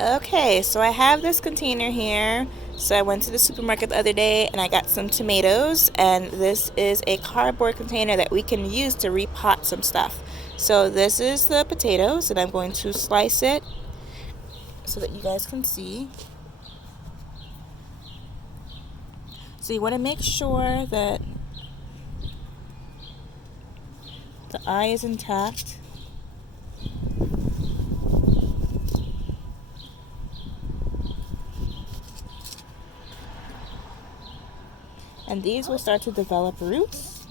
Okay, so I have this container here. So I went to the supermarket the other day and I got some tomatoes, and this is a cardboard container that we can use to repot some stuff. So this is the potatoes, and I'm going to slice it so that you guys can see. So you want to make sure that the eye is intact. And these will start to develop roots.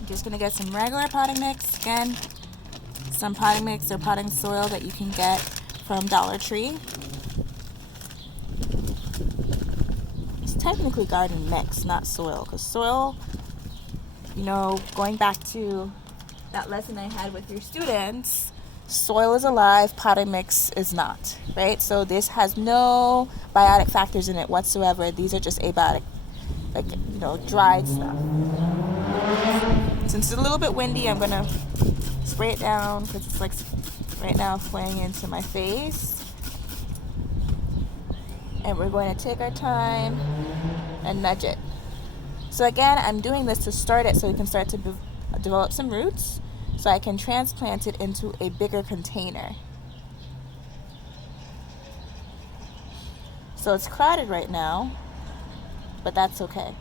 I'm just gonna get some regular potting mix. Again, some potting mix or potting soil that you can get from Dollar Tree. It's technically garden mix, not soil, because soil, going back to that lesson I had with your students, soil is alive, potting mix is not, right? So this has no biotic factors in it whatsoever. These are just abiotic, dried stuff. Since it's a little bit windy, I'm gonna spray it down because it's like right now flying into my face. And we're going to take our time and nudge it. So again, I'm doing this to start it so we can start to develop some roots so I can transplant it into a bigger container. So it's crowded right now, but that's okay.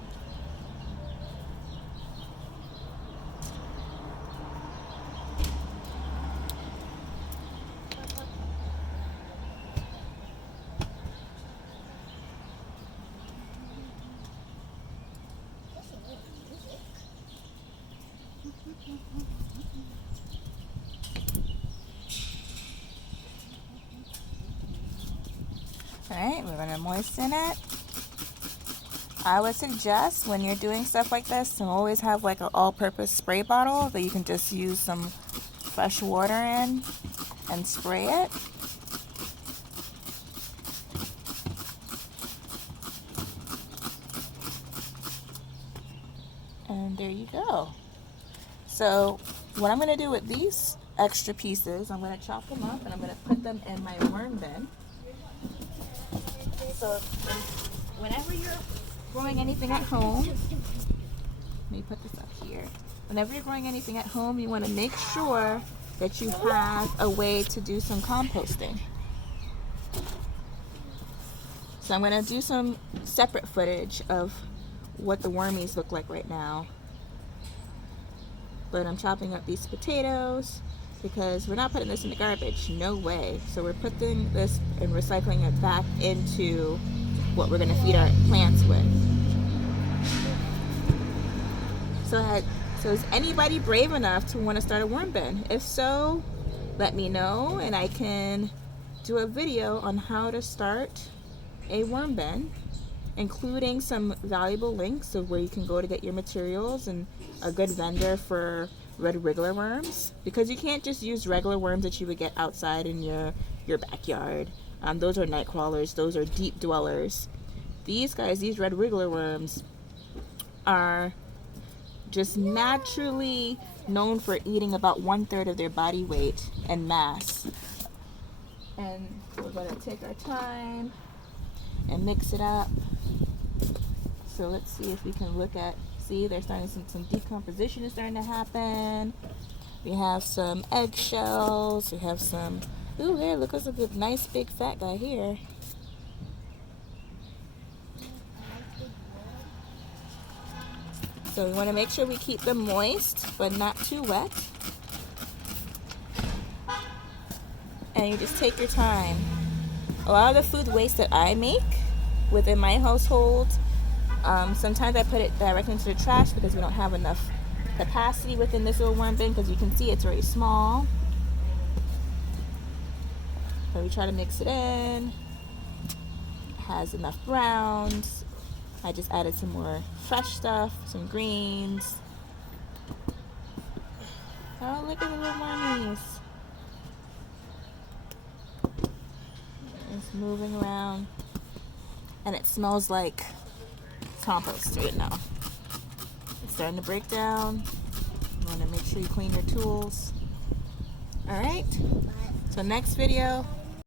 Alright, we're going to moisten it. I would suggest when you're doing stuff like this to always have like an all-purpose spray bottle that you can just use some fresh water in and spray it. And there you go. So what I'm going to do with these extra pieces, I'm going to chop them up and I'm going to put them in my worm bin. So whenever you're growing anything at home, let me put this up here. Whenever you're growing anything at home, you want to make sure that you have a way to do some composting. So I'm going to do some separate footage of what the wormies look like right now. But I'm chopping up these potatoes because we're not putting this in the garbage. No way. So we're putting this and recycling it back into what we're going to feed our plants with. So is anybody brave enough to want to start a worm bin? If so, let me know and I can do a video on how to start a worm bin, including some valuable links of where you can go to get your materials and a good vendor for red wriggler worms, because you can't just use regular worms that you would get outside in your backyard. Those are night crawlers, those are deep dwellers. These guys, these red wriggler worms, are just naturally known for eating about 1/3 of their body weight and mass. And we're going to take our time and mix it up. So let's see if we can look at, see, there's starting some decomposition is starting to happen. We have some eggshells. We have some, ooh, there, look, there's a good, nice big fat guy here. So we want to make sure we keep them moist, but not too wet. And you just take your time. A lot of the food waste that I make within my household, sometimes I put it directly into the trash because we don't have enough capacity within this little worm bin, because you can see it's very small. So we try to mix it in. It has enough browns. I just added some more fresh stuff, some greens. Oh, look at the little mummies. It's moving around. And it smells like compost right now. It's starting to break down. You want to make sure you clean your tools. Alright? So next video,